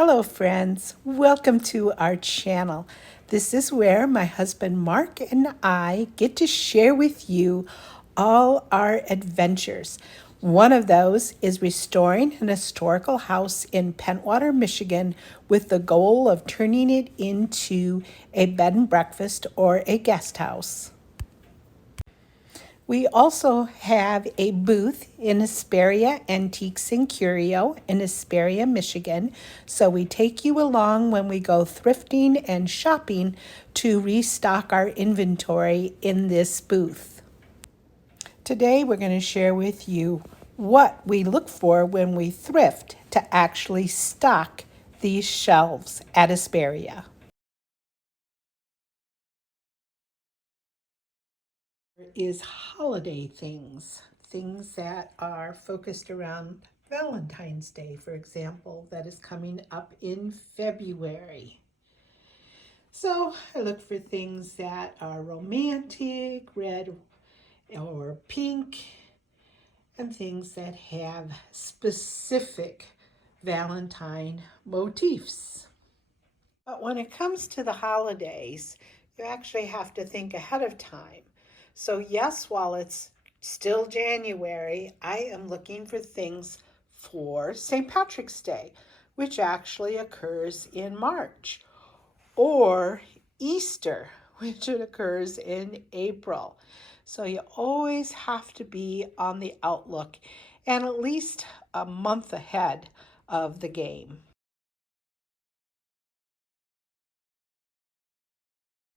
Hello, friends. Welcome to our channel. This is where my husband Mark and I get to share with you all our adventures. One of those is restoring an historical house in Pentwater, Michigan, with the goal of turning it into a bed and breakfast or a guest house. We also have a booth in Hesperia Antiques and Curio in Hesperia, Michigan. So we take you along when we go thrifting and shopping to restock our inventory in this booth. Today we're going to share with you what we look for when we thrift to actually stock these shelves at Hesperia. Is holiday things, things that are focused around Valentine's Day, for example, that is coming up in February. So I look for things that are romantic, red or pink, and things that have specific Valentine motifs. But when it comes to the holidays, you actually have to think ahead of time. So yes, while it's still January, I am looking for things for St. Patrick's Day, which actually occurs in March, or Easter, which occurs in April. So you always have to be on the outlook and at least a month ahead of the game.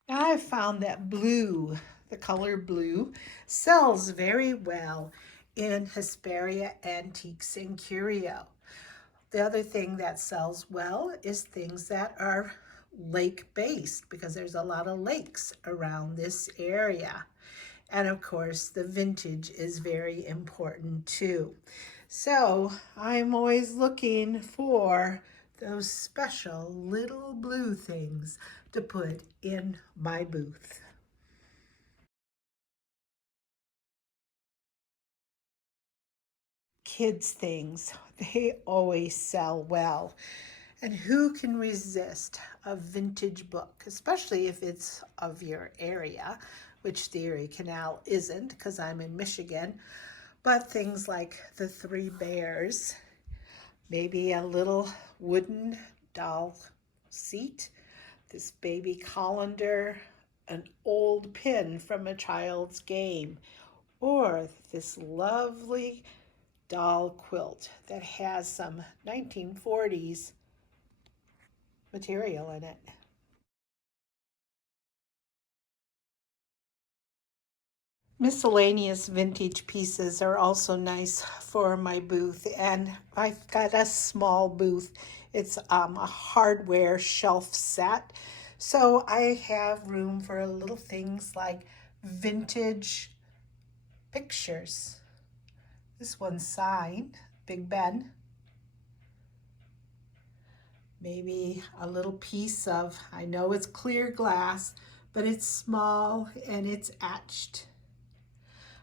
I've found that blue, the color blue, sells very well in Hesperia Antiques and Curio. The other thing that sells well is things that are lake-based because there's a lot of lakes around this area. And of course, the vintage is very important too. So I'm always looking for those special little blue things to put in my booth. Kids things, they always sell well. And who can resist a vintage book, especially if it's of your area, which the Erie Canal isn't because I'm in Michigan, but things like the Three Bears, maybe a little wooden doll seat, this baby colander, an old pin from a child's game, or this lovely doll quilt that has some 1940s material in it. Miscellaneous vintage pieces are also nice for my booth, and I've got a small booth. It's a hardware shelf set, so I have room for little things like vintage pictures. This one's signed, Big Ben. Maybe a little piece of, I know it's clear glass, but it's small and it's etched.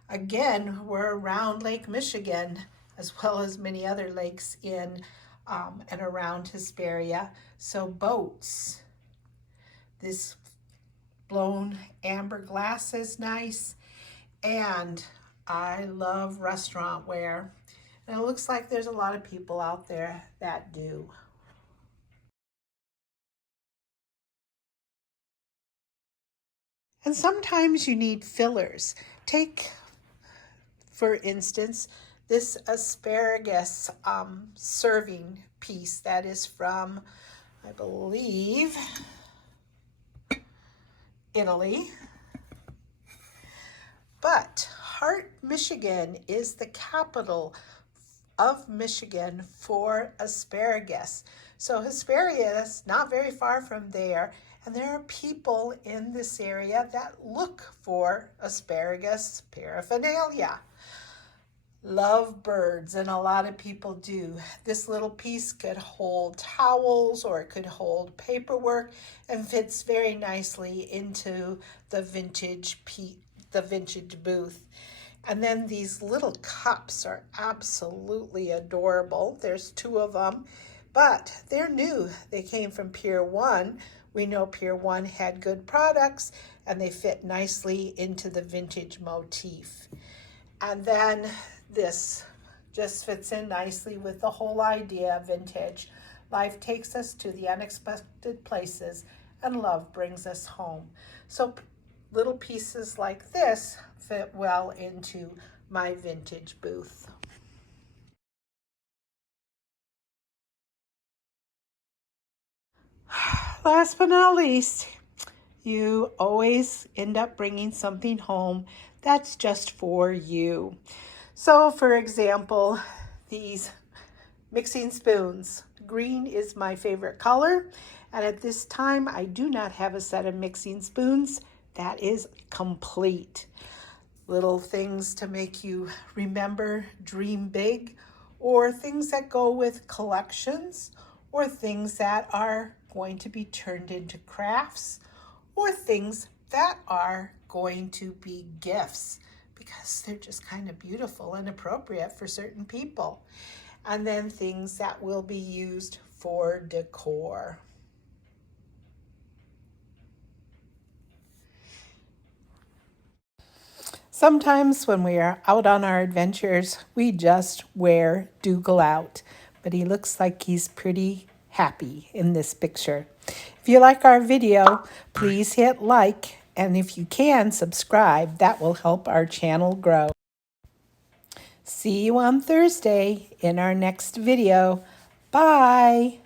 Again, we're around Lake Michigan, as well as many other lakes in and around Hesperia. So boats. This blown amber glass is nice. And I love restaurant wear. And it looks like there's a lot of people out there that do. And sometimes you need fillers. Take, for instance, this asparagus serving piece that is from, I believe, Italy. But Hart, Michigan is the capital of Michigan for asparagus. So Hesperia is not very far from there, and there are people in this area that look for asparagus paraphernalia. Love birds, and a lot of people do. This little piece could hold towels or it could hold paperwork and fits very nicely into the vintage booth. And then these little cups are absolutely adorable. There's two of them, but they're new. They came from Pier 1. We know Pier 1 had good products and they fit nicely into the vintage motif. And then this just fits in nicely with the whole idea of vintage. Life takes us to the unexpected places and love brings us home. So little pieces like this fit well into my vintage booth. Last but not least, you always end up bringing something home that's just for you. So for example, these mixing spoons. Green is my favorite color, and at this time I do not have a set of mixing spoons that is complete. Little things to make you remember, dream big, or things that go with collections, or things that are going to be turned into crafts, or things that are going to be gifts because they're just kind of beautiful and appropriate for certain people. And then things that will be used for decor. Sometimes when we are out on our adventures, we just wear Dougal out, but he looks like he's pretty happy in this picture. If you like our video, please hit like, and if you can, subscribe. That will help our channel grow. See you on Thursday in our next video. Bye.